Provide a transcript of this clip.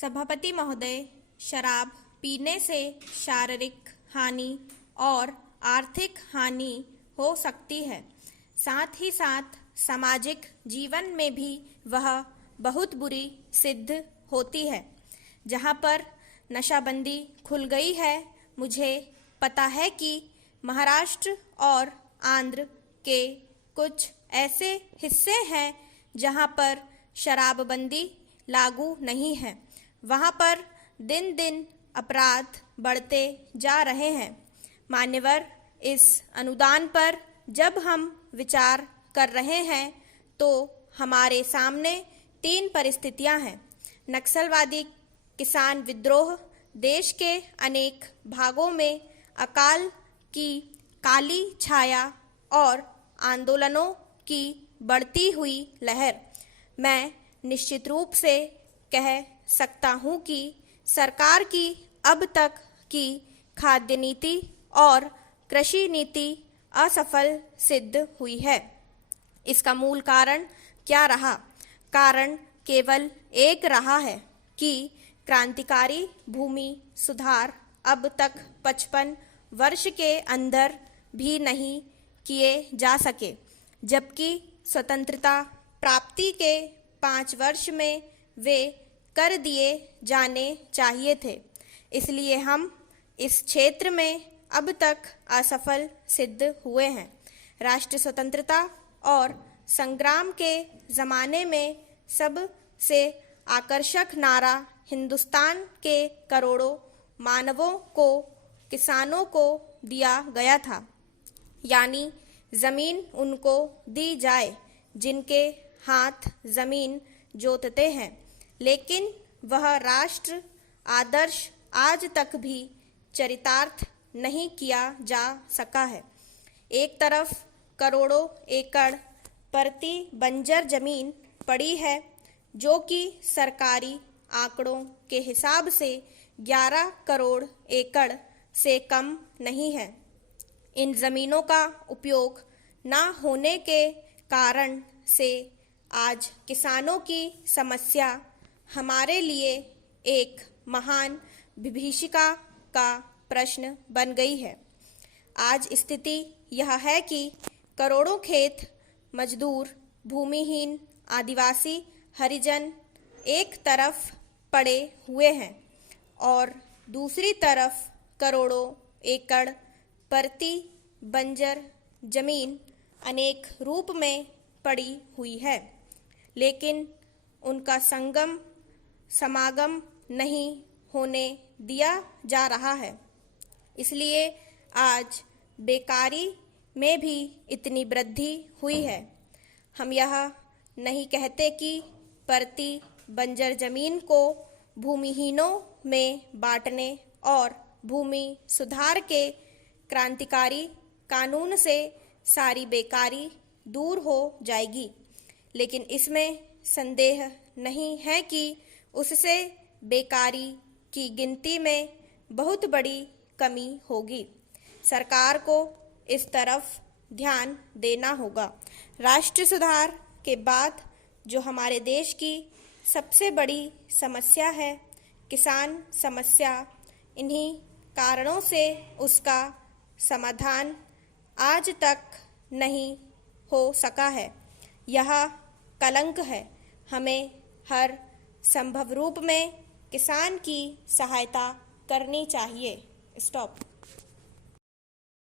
सभापति महोदय, शराब पीने से शारीरिक हानि और आर्थिक हानि हो सकती है। साथ ही साथ सामाजिक जीवन में भी वह बहुत बुरी सिद्ध होती है। जहाँ पर नशाबंदी खुल गई है, मुझे पता है कि महाराष्ट्र और आंध्र के कुछ ऐसे हिस्से हैं जहाँ पर शराबबंदी लागू नहीं है। वहाँ पर दिन दिन अपराध बढ़ते जा रहे हैं। मान्यवर, इस अनुदान पर जब हम विचार कर रहे हैं तो हमारे सामने 3 परिस्थितियां हैं। नक्सलवादी किसान विद्रोह, देश के अनेक भागों में अकाल की काली छाया और आंदोलनों की बढ़ती हुई लहर। मैं निश्चित रूप से कह सकता हूँ कि सरकार की अब तक की खाद्य नीति और कृषि नीति असफल सिद्ध हुई है। इसका मूल कारण क्या रहा? कारण केवल एक रहा है कि क्रांतिकारी भूमि सुधार अब तक 55 वर्ष के अंदर भी नहीं किए जा सके, जबकि स्वतंत्रता प्राप्ति के 5 वर्ष में वे कर दिए जाने चाहिए थे। इसलिए हम इस क्षेत्र में अब तक असफल सिद्ध हुए हैं। राष्ट्र स्वतंत्रता और संग्राम के ज़माने में सबसे आकर्षक नारा हिंदुस्तान के करोड़ों मानवों को, किसानों को दिया गया था, यानी ज़मीन उनको दी जाए जिनके हाथ ज़मीन जोतते हैं। लेकिन वह राष्ट्र आदर्श आज तक भी चरितार्थ नहीं किया जा सका है। एक तरफ करोड़ों एकड़ परती बंजर जमीन पड़ी है जो कि सरकारी आंकड़ों के हिसाब से 11 करोड़ एकड़ से कम नहीं है। इन जमीनों का उपयोग ना होने के कारण से आज किसानों की समस्या हमारे लिए एक महान विभीषिका का प्रश्न बन गई है। आज स्थिति यह है कि करोड़ों खेत मजदूर, भूमिहीन, आदिवासी, हरिजन एक तरफ पड़े हुए हैं और दूसरी तरफ करोड़ों एकड़ परती बंजर जमीन अनेक रूप में पड़ी हुई है, लेकिन उनका समागम नहीं होने दिया जा रहा है। इसलिए आज बेकारी में भी इतनी वृद्धि हुई है। हम यह नहीं कहते कि परती बंजर जमीन को भूमिहीनों में बांटने और भूमि सुधार के क्रांतिकारी कानून से सारी बेकारी दूर हो जाएगी, लेकिन इसमें संदेह नहीं है कि उससे बेकारी की गिनती में बहुत बड़ी कमी होगी। सरकार को इस तरफ ध्यान देना होगा। राष्ट्र सुधार के बाद जो हमारे देश की सबसे बड़ी समस्या है, किसान समस्या, इन्हीं कारणों से उसका समाधान आज तक नहीं हो सका है। यह कलंक है। हमें हर संभव रूप में किसान की सहायता करनी चाहिए। स्टॉप।